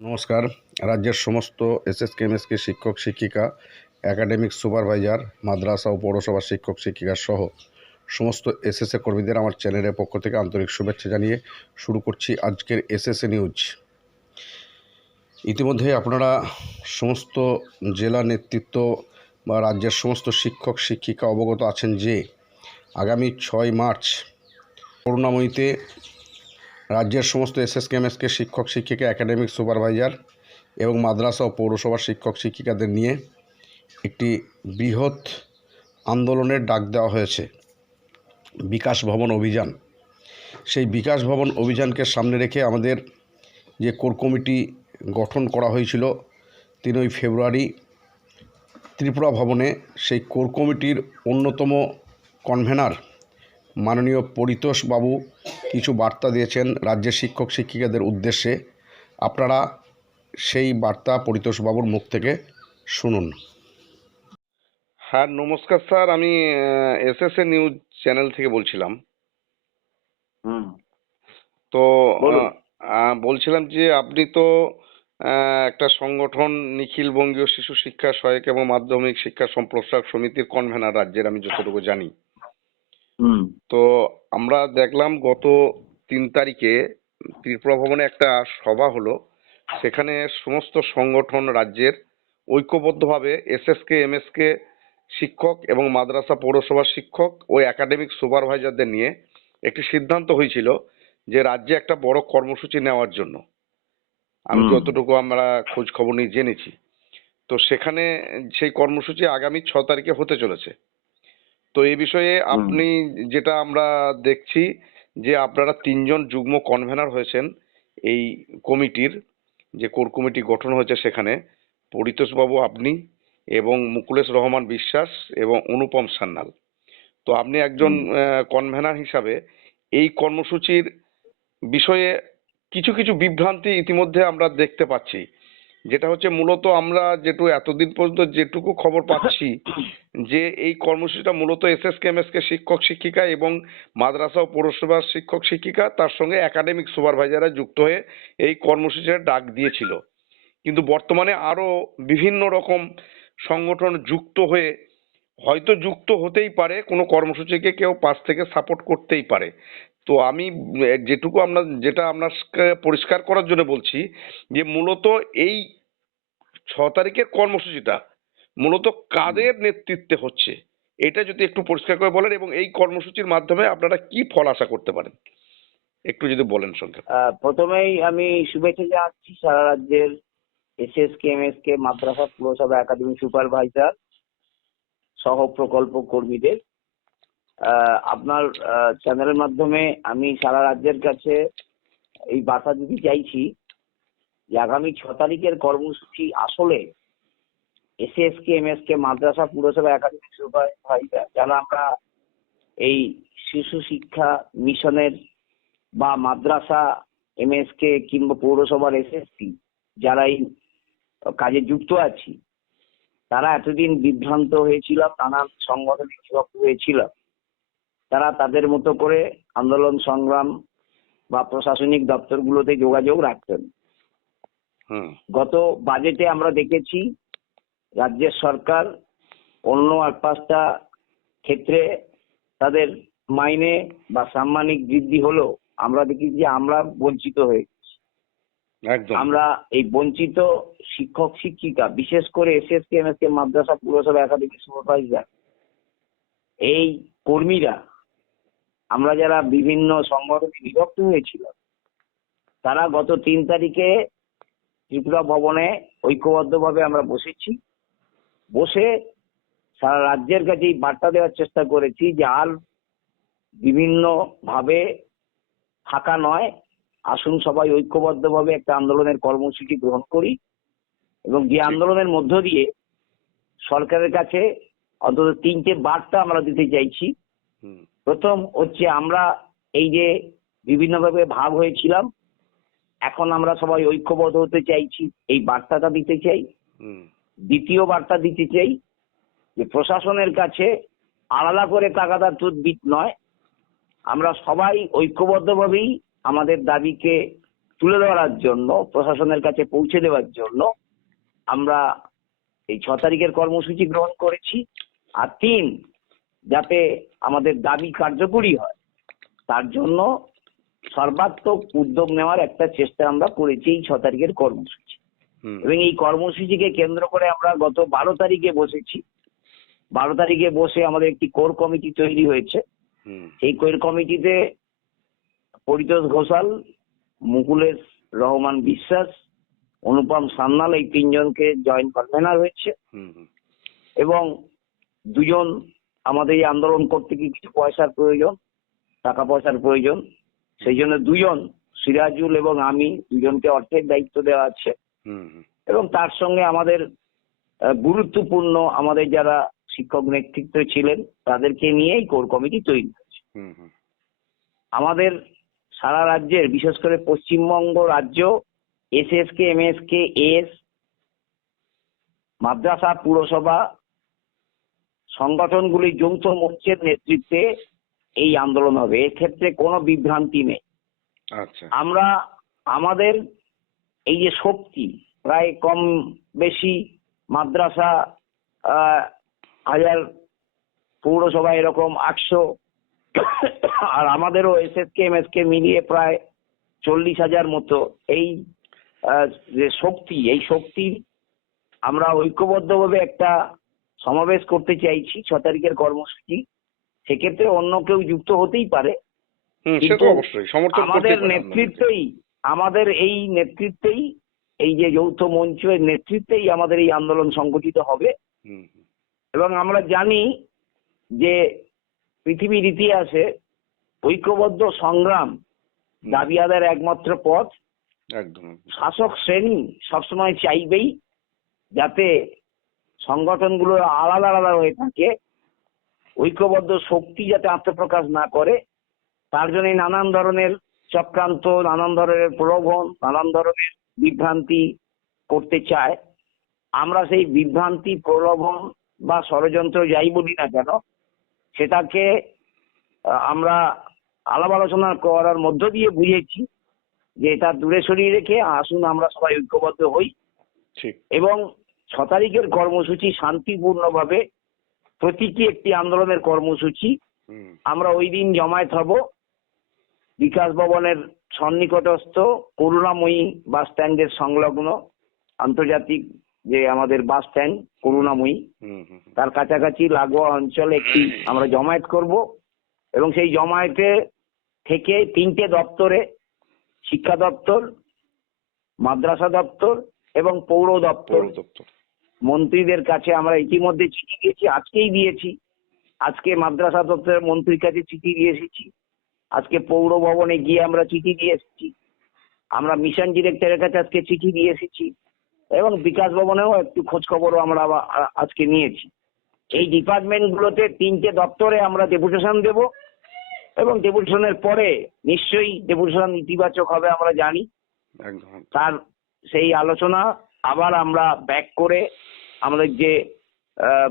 নমস্কার। রাজ্যের সমস্ত এসএসকেএমএসকে শিক্ষক, শিক্ষিকা, একাডেমিক সুপারভাইজার, মাদ্রাসা ও পৌরসভার শিক্ষক, শিক্ষিকা সহ সমস্ত এসএসএ কর্মীদের আমার চ্যানেলের পক্ষ থেকে আন্তরিক শুভেচ্ছা জানিয়ে শুরু করছি আজকের এসএসএ নিউজ। ইতিমধ্যে আপনারা সমস্ত জেলা নেতৃত্ব বা রাজ্যের সমস্ত শিক্ষক, শিক্ষিকা অবগত আছেন যে, আগামী ছয় মার্চ করুণাময়ীতে রাজ্যের সমস্ত এসএসকেএমএসকে শিক্ষক, শিক্ষিকা একাডেমিক সুপারভাইজার এবং মাদ্রাসা ও পৌরসভার শিক্ষক, শিক্ষিকাদের নিয়ে একটি বৃহৎ আন্দোলনের ডাক দেওয়া হয়েছে। বিকাশ ভবন অভিযান। সেই বিকাশ ভবন অভিযানকে সামনে রেখে আমাদের যে কোর কমিটি গঠন করা হয়েছিল তিনই ফেব্রুয়ারি ত্রিপুরা ভবনে, সেই কোর কমিটির অন্যতম কনভেনার মাননীয় পরিতোষ বাবু কিছু বার্তা দিয়েছেন রাজ্যের শিক্ষক শিক্ষিকাদের উদ্দেশ্যে। আপনারা সেই বার্তা পরিতোষ বাবুর মুখ থেকে শুনুন। হ্যাঁ নমস্কার স্যার। আমি এসএসএ নিউজ চ্যানেল থেকে বলছিলাম। তো বলছিলাম যে আপনি তো একটা সংগঠন নিখিল বঙ্গীয় শিশু শিক্ষা সহায়ক এবং মাধ্যমিক শিক্ষা সম্প্রসারক সমিতির কনভেনার রাজ্যের আমি যতটুকু জানি। তো আমরা দেখলাম গত তিন তারিখে ত্রিপুরা ভবনে একটা সভা হলো। সেখানে সমস্ত সংগঠন রাজ্যের ঐক্যবদ্ধভাবে এসএসকে এমএসকে শিক্ষক এবং মাদ্রাসা পৌরসভার শিক্ষক ও একাডেমিক সুপারভাইজারদের নিয়ে একটি সিদ্ধান্ত হয়েছিল যে রাজ্যে একটা বড় কর্মসূচি নেওয়ার জন্য। আমি যতটুকু আমরা খোঁজ খবর নিয়ে জেনেছি। তো সেখানে সেই কর্মসূচি আগামী ছ তারিখে হতে চলেছে। তো এই বিষয়ে আপনি যেটা আমরা দেখছি যে আপনারা তিনজন যুগ্ম কনভেনার হয়েছেন এই কমিটির যে কোর কমিটি গঠন হয়েছে সেখানে পরিতোষবাবু আপনি এবং মুকুলেশ রহমান বিশ্বাস এবং অনুপম সান্যাল। তো আপনি একজন কনভেনার হিসাবে এই কর্মসূচির বিষয়ে কিছু কিছু বিভ্রান্তি ইতিমধ্যে আমরা দেখতে পাচ্ছি। যেটা হচ্ছে মূলত আমরা যেটু এতদিন পর্যন্ত যেটুকু খবর পাচ্ছি, যে এই কর্মসূচিটা মূলত এসএসকেএমএসকে শিক্ষক, শিক্ষিকা এবং মাদ্রাসা ও পৌরসভার শিক্ষক, শিক্ষিকা তার সঙ্গে একাডেমিক সুপারভাইজাররা যুক্ত হয়ে এই কর্মসূচির ডাক দিয়েছিল। কিন্তু বর্তমানে আরও বিভিন্ন রকম সংগঠন যুক্ত হয়ে, হয়তো যুক্ত হতেই পারে, কোনো কর্মসূচিকে কেউ পাশ থেকে সাপোর্ট করতেই পারে। তো আমি যেটুকু আমরা, যেটা আপনার পরিষ্কার করার জন্য বলছি যে মূলত এই ছ তারিখের কর্মসূচিটা মূলত কাদের নেতৃত্বে হচ্ছে, এটা যদি একটু পরিষ্কার করে বলেন এবং এই কর্মসূচির মাধ্যমে আপনারা কি ফল আশা করতে পারেন? একটু যদি বলেন সঙ্গে প্রথমেই আমি শুভেচ্ছা জানাচ্ছি সারা রাজ্যের SS K M S K, মাদ্রাসা, পুরসভা, একাডেমি সুপারভাইজার সহ প্রকল্প কর্মীদের। আপনার চ্যানেলের মাধ্যমে আমি সারা রাজ্যের কাছে এই বার্তা দিতে চাইছি যে আগামী ছ তারিখের কর্মসূচি আসলে SS K M S K মাদ্রাসা, পুরসভা একাডেমি সুপারভাইজার যারা আমরা এই শিশু শিক্ষা মিশনের বা মাদ্রাসা, এমএসকে কিংবা পৌরসভার এসএসপি যারা এই কাজে যুক্ত আছি, তারা এতদিন বিভ্রান্ত হয়েছিল নানান সংগঠনে বিভক্ত হয়েছিল তারা তাদের মতো করে আন্দোলন সংগ্রাম বা প্রশাসনিক দপ্তরগুলোতে যোগাযোগ রাখতেন। গত বাজেটে আমরা দেখেছি রাজ্যের সরকার অন্য আর পাঁচটা ক্ষেত্রে তাদের মাইনে বা সাম্মানিক বৃদ্ধি হলো। আমরা দেখি যে আমরা বঞ্চিত হয়ে। একদম। আমরা এই বঞ্চিত শিক্ষক শিক্ষিকা বিশেষ করে SS K M S K মাদ্রাসা পুরসভা একাডেমি সুপারভাইজার এই কর্মীরা আমরা যারা বিভিন্ন সংগঠনে বিভক্ত হয়েছিল তারা গত তিন তারিখে ত্রিপুরা ভবনে ঐক্যবদ্ধভাবে আমরা বসেছি। বসে সারা রাজ্যের কাছে এই বার্তা দেওয়ার চেষ্টা করেছি যে আর বিভিন্ন ভাবে থাকা নয় আসুন সবাই ঐক্যবদ্ধভাবে একটা আন্দোলনের কর্মসূচি গ্রহণ করি এবং যে আন্দোলনের মধ্য দিয়ে সরকারের কাছে অন্তত তিনটে বার্তা আমরা দিতে চাইছি। প্রথম হচ্ছে আমরা এই যে বিভিন্নভাবে ভাগ হয়েছিলাম এখন আমরা সবাই ঐক্যবদ্ধ হতে চাইছি এই বার্তাটা দিতে চাই। দ্বিতীয় বার্তা দিতে চাই যে প্রশাসনের কাছে আলাদা করে তাগাদা তুদবিদ নয়। আমরা সবাই ঐক্যবদ্ধভাবেই আমাদের দাবিকে তুলে ধরার জন্য প্রশাসনের কাছে পৌঁছে দেওয়ার জন্য আমরা এই ছ তারিখের কর্মসূচি গ্রহণ করেছি। আর তিন যাতে আমাদের দাবি কার্যকরী হয় তার জন্য সর্বাত্মক উদ্যোগ নেওয়ার একটা চেষ্টা আমরা করেছি এই ছ তারিখের কর্মসূচি। এবং এই কর্মসূচিকে কেন্দ্র করে আমরা গত বারো তারিখে বসেছি। বারো তারিখে বসে আমাদের একটি কোর কমিটি তৈরি হয়েছে। এই কোর কমিটিতে পরিতোষ ঘোষাল মুকুলেশ রহমান বিশ্বাস অনুপম সান্যাল এই তিনজনকে জয়েন্ট কনভেনার হয়েছে। এবং দুজন আমাদের এই আন্দোলন করতে কি কিছু পয়সার প্রয়োজন টাকা পয়সার প্রয়োজন সেই জন্য দুজন সিরাজুল এবং আমি দুজনকে অর্থের দায়িত্ব দেওয়া আছে। এবং তার সঙ্গে আমাদের গুরুত্বপূর্ণ আমাদের যারা শিক্ষক নেতৃত্ব ছিলেন তাদেরকে নিয়েই কোর কমিটি তৈরি হয়েছে। আমাদের সারা রাজ্যের বিশেষ করে পশ্চিমবঙ্গ রাজ্য S S SSK MSK S মাদ্রাসা পুরসভা সংগঠনগুলি যৌথ মঞ্চের নেতৃত্বে এই আন্দোলন হবে। এক্ষেত্রে কোনো বিভ্রান্তি নেই। আচ্ছা। আমরা আমাদের এই যে শক্তি প্রায় কম বেশি মাদ্রাসা হাজার পৌরসভা এরকম আটশো আর আমাদেরও S S K M S K মিলিয়ে প্রায় চল্লিশ হাজার মতো এই যে শক্তি এই শক্তির আমরা ঐক্যবদ্ধভাবে একটা সমাবেশ করতে চাইছি ছ তারিখের কর্মসূচি। সেক্ষেত্রে অন্য কেউ যুক্ত হতেই পারে। আমাদের নেতৃত্বেই আমাদের এই নেতৃত্বেই এই যে যৌথ মঞ্চের নেতৃত্বেই আমাদের এই আন্দোলন সংগঠিত হবে। এবং আমরা জানি যে পৃথিবীর ইতিহাসে ঐক্যবদ্ধ সংগ্রাম হুম, দাবি আদায়ের একমাত্র পথ। শাসক শ্রেণি সবসময় চাইবেই যাতে সংগঠনগুলো আলাদা আলাদা হয়ে থাকে। ঐক্যবদ্ধ শক্তি যাতে আত্মপ্রকাশ না করে তার জন্য নানান ধরনের চক্রান্ত নানান ধরনের প্রলোভন নানান ধরনের বিভ্রান্তি করতে চায়। আমরা সেই বিভ্রান্তি প্রলোভন বা ষড়যন্ত্র যাই বলি না কেন সেটাকে আমরা আলাপ আলোচনা করার মধ্য দিয়ে বুঝেছি যে এটা দূরে সরিয়ে রেখে আসুন আমরা সবাই ঐক্যবদ্ধ হই। এবং ছ তারিখের কর্মসূচি শান্তিপূর্ণভাবে প্রতীকী একটি আন্দোলনের কর্মসূচি। আমরা ওই দিন জমায়েত হব। বিকাশ ভবনের সন্নিকটস্থ করুণাময়ী বাস স্ট্যান্ডের সংলগ্ন আন্তর্জাতিক যে আমাদের বাস স্ট্যান্ড করুণাময়ী তার কাছাকাছি লাগোয়া অঞ্চলে একটি আমরা জমায়েত করব এবং সেই জমায়েতে থেকে তিনটে দপ্তরে শিক্ষা দপ্তর মাদ্রাসা দপ্তর এবং পৌর দপ্তর। মন্ত্রীদের কাছে আমরা ইতিমধ্যে চিঠি দিয়েছি আজকেই দিয়েছি। আজকে মাদ্রাসা দপ্তরের মন্ত্রীর কাছে চিঠি দিয়ে এসেছি। আজকে পৌর ভবনে গিয়ে আমরা চিঠি দিয়ে এসেছি। আমরা মিশন ডিরেক্টরের কাছে আজকে চিঠি দিয়ে এসেছি এবং বিকাশ ভবনেও একটু খোঁজ খবরও আমরা আজকে নিয়েছি। এই ডিপার্টমেন্ট গুলোতে তিনটে দপ্তরে আমরা ডেপুটেশন দেব এবং ডেপুটেশনের পরে নিশ্চয়ই ডেপুটেশন ইতিবাচক হবে আমরা জানি। তার সেই আলোচনা আবার আমরা ব্যাক করে আমাদের যে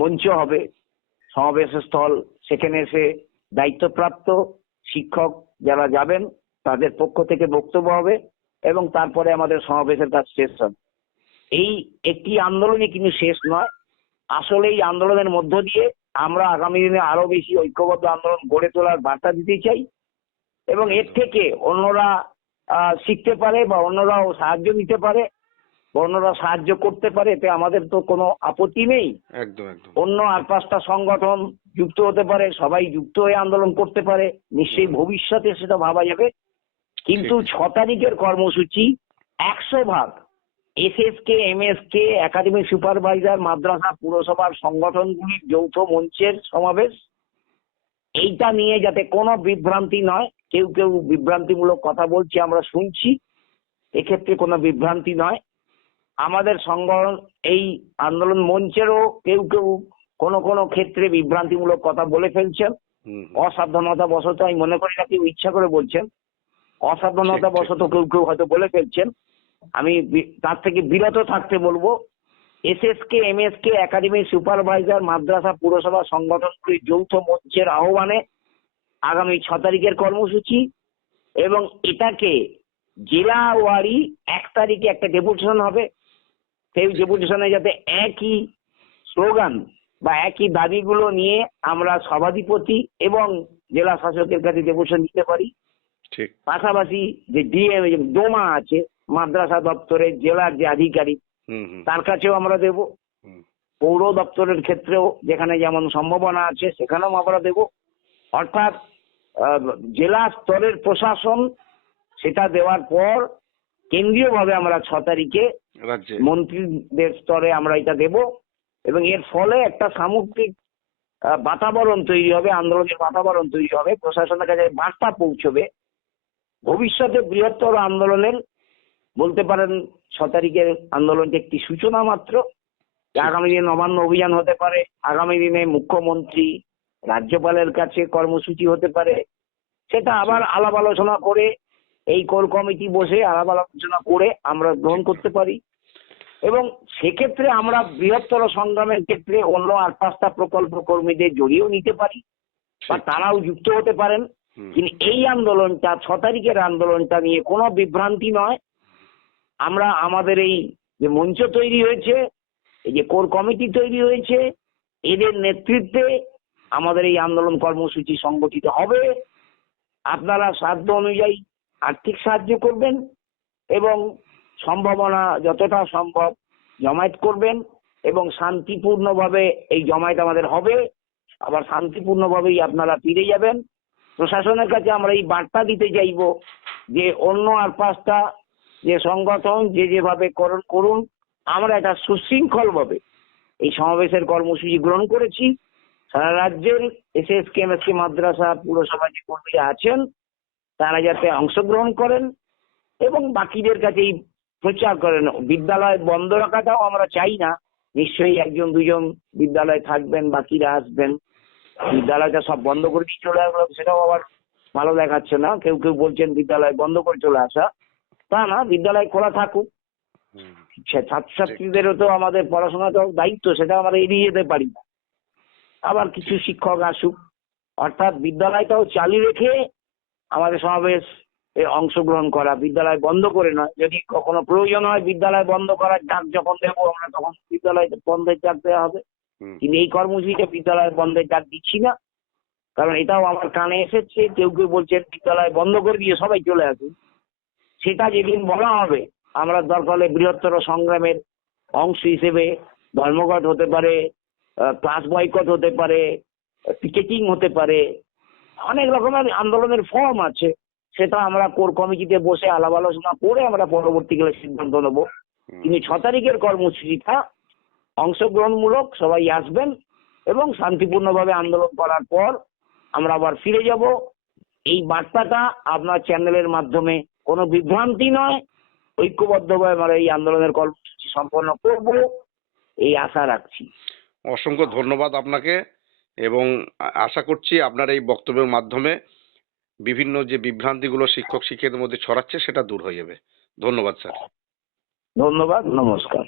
মঞ্চ হবে সমাবেশ স্থল সেখানে এসে দায়িত্বপ্রাপ্ত শিক্ষক যারা যাবেন, তাদের পক্ষ থেকে বক্তব্য হবে এবং তারপরে আমাদের সমাবেশের কাজ শেষ হবে। এই একটি আন্দোলনই কিন্তু শেষ নয়। আসলে এই আন্দোলনের মধ্য দিয়ে আমরা আগামী দিনে আরও বেশি ঐক্যবদ্ধ আন্দোলন গড়ে তোলার বার্তা দিতে চাই এবং এর থেকে অন্যরা শিখতে পারে বা অন্যরাও সাহায্য নিতে পারে। বা অন্যরা সাহায্য করতে পারে এতে আমাদের তো কোনো আপত্তি নেই। একদম একদম। অন্য আর পাঁচটা সংগঠন যুক্ত হতে পারে সবাই যুক্ত হয়ে আন্দোলন করতে পারে নিশ্চয়ই ভবিষ্যতে সেটা ভাবা যাবে। কিন্তু ছ তারিখের কর্মসূচি একশো ভাগ। এসএসকে এমএসকে একাডেমি সুপারভাইজার মাদ্রাসা পুরসভার সংগঠনগুলির যৌথ মঞ্চের সমাবেশ। এইটা নিয়ে যাতে কোনো বিভ্রান্তি নয় কেউ কেউ বিভ্রান্তিমূলক কথা বলছি আমরা শুনছি। এক্ষেত্রে কোনো বিভ্রান্তি নয়। আমাদের সংগঠন এই আন্দোলন মঞ্চেরও কেউ কেউ কোনো কোনো ক্ষেত্রে বিভ্রান্তিমূলক কথা বলে ফেলছেন। অসাবধানতা বশত আমি মনে করি না কেউ ইচ্ছা করে বলছেন। অসাবধানতা। বশত কেউ কেউ হয়তো বলে ফেলছেন। আমি তার থেকে বিরত থাকতে বলব এসএসকে এমএসকে একাডেমি সুপারভাইজার মাদ্রাসা পুরসভা সংগঠনগুলির যৌথ মঞ্চের আহ্বানে আগামী ছ তারিখের কর্মসূচি এবং এটাকে জেলা ওয়ারি এক তারিখে একটা ডেপুটেশন হবে। সেই ডেপুটেশনে যাতে একই স্লোগান বা একই দাবিগুলো নিয়ে আমরা সভাধিপতি এবং জেলা শাসকের কাছে ডেপুটেশন দিতে পারি পাশাপাশি যে ডিএম ডোমা আছে মাদ্রাসা দপ্তরের জেলার যে আধিকারিক তার কাছেও আমরা দেব। পৌর দপ্তরের ক্ষেত্রেও যেখানে যেমন সম্ভাবনা আছে সেখানেও আমরা দেব। অর্থাৎ জেলা স্তরের প্রশাসন সেটা দেওয়ার পর কেন্দ্রীয়ভাবে আমরা ছ তারিখে মন্ত্রীদের স্তরে আমরা এটা দেব এবং এর ফলে একটা সামগ্রিক বাতাবরণ তৈরি হবে আন্দোলনের বাতাবরণ তৈরি হবে প্রশাসনের কাছে বার্তা পৌঁছবে। ভবিষ্যতে বৃহত্তর আন্দোলনের বলতে পারেন ছ তারিখের আন্দোলনটি একটি সূচনা মাত্র। আগামী দিনে নবান্ন অভিযান হতে পারে আগামী দিনে মুখ্যমন্ত্রী রাজ্যপালের কাছে কর্মসূচি হতে পারে। সেটা আবার আলাপ আলোচনা করে এই কোর কমিটি বসে আলাপ আলোচনা করে আমরা গ্রহণ করতে পারি। এবং সেক্ষেত্রে আমরা বৃহত্তর সংগ্রামের ক্ষেত্রে অন্য আর পাঁচটা প্রকল্প কর্মীদের জড়িয়েও নিতে পারি বা তারাও যুক্ত হতে পারেন। কিন্তু এই আন্দোলনটা ছ তারিখের আন্দোলনটা নিয়ে কোনো বিভ্রান্তি নয়। আমরা আমাদের এই যে মঞ্চ তৈরি হয়েছে এই যে কোর কমিটি তৈরি হয়েছে এদের নেতৃত্বে আমাদের এই আন্দোলন কর্মসূচি সংগঠিত হবে। আপনারা সাধ্য অনুযায়ী আর্থিক সাহায্য করবেন এবং সম্ভাবনা যতটা সম্ভব জমায়েত করবেন এবং শান্তিপূর্ণভাবে এই জমায়েত আমাদের হবে। আবার শান্তিপূর্ণভাবেই আপনারা ফিরে যাবেন। প্রশাসনের কাছে আমরা এই বার্তা দিতে চাইব যে অন্য আর পাঁচটা যে সংগঠন যে যেভাবে করুন করুন, আমরা এটা সুশৃঙ্খলভাবে এই সমাবেশের কর্মসূচি গ্রহণ করেছি। সারা রাজ্যের S S K M S K মাদ্রাসা পুরসভা যে কর্মীরা আছেন তারা যাতে অংশগ্রহণ করেন এবং বাকিদের কাছে এই প্রচার করেন। বিদ্যালয় বন্ধ রাখাটাও আমরা চাই না। নিশ্চয়ই একজন, দুজন বিদ্যালয়ে থাকবেন, বাকিরা আসবেন। বিদ্যালয়টা সব বন্ধ করে চলে আসলো, সেটাও আবার ভালো দেখাচ্ছে না। কেউ কেউ বলছেন বিদ্যালয় বন্ধ করে চলে আসা। তা না, বিদ্যালয় খোলা থাকুক। ছাত্রছাত্রীদেরও তো আমাদের পড়াশোনাটা দায়িত্ব, সেটা আমরা এড়িয়ে যেতে পারি না। আবার কিছু শিক্ষক আসুক। অর্থাৎ বিদ্যালয়টাও চালু রেখে আমাদের সমাবেশ এ অংশগ্রহণ করা। বিদ্যালয় বন্ধ করে নয়। যদি কখনো প্রয়োজন হয় বিদ্যালয় বন্ধ করার ডাক যখন দেবো আমরা তখন বিদ্যালয় বন্ধের ডাক দেওয়া হবে। কিন্তু এই কর্মসূচিটা বিদ্যালয় বন্ধের ডাক দিচ্ছি না। কারণ এটাও আমার কানে এসেছে। কেউ কেউ বলছেন বিদ্যালয় বন্ধ করে দিয়ে সবাই চলে আসুন। সেটা যেদিন বলা হবে আমরা দরকার হলে বৃহত্তর সংগ্রামের অংশ হিসেবে ধর্মঘট হতে পারে ক্লাস বয়কট হতে পারে পিকেটিং হতে পারে অনেক রকমের আন্দোলনের ফর্ম আছে। সেটা আমরা কোর কমিটিতে বসে আলাপ আলোচনা করে আমরা পরবর্তীকালে সিদ্ধান্ত নেব। কিন্তু ছ তারিখের কর্মসূচিটা অংশগ্রহণমূলক সবাই আসবেন এবং শান্তিপূর্ণভাবে আন্দোলন করার পর আমরা আবার ফিরে যাব। এই বার্তাটা আপনার চ্যানেলের মাধ্যমে কোনো বিভ্রান্তি নয়। ঐক্যবদ্ধভাবে আমরা এই আন্দোলনের কর্মসূচি সম্পন্ন করব এই আশা রাখছি। অসংখ্য ধন্যবাদ আপনাকে। এবং আশা করছি আপনার এই বক্তব্যের মাধ্যমে বিভিন্ন যে বিভ্রান্তিগুলো শিক্ষক শিক্ষিতের মধ্যে ছড়াচ্ছে সেটা দূর হয়ে যাবে। ধন্যবাদ, স্যার। ধন্যবাদ, নমস্কার।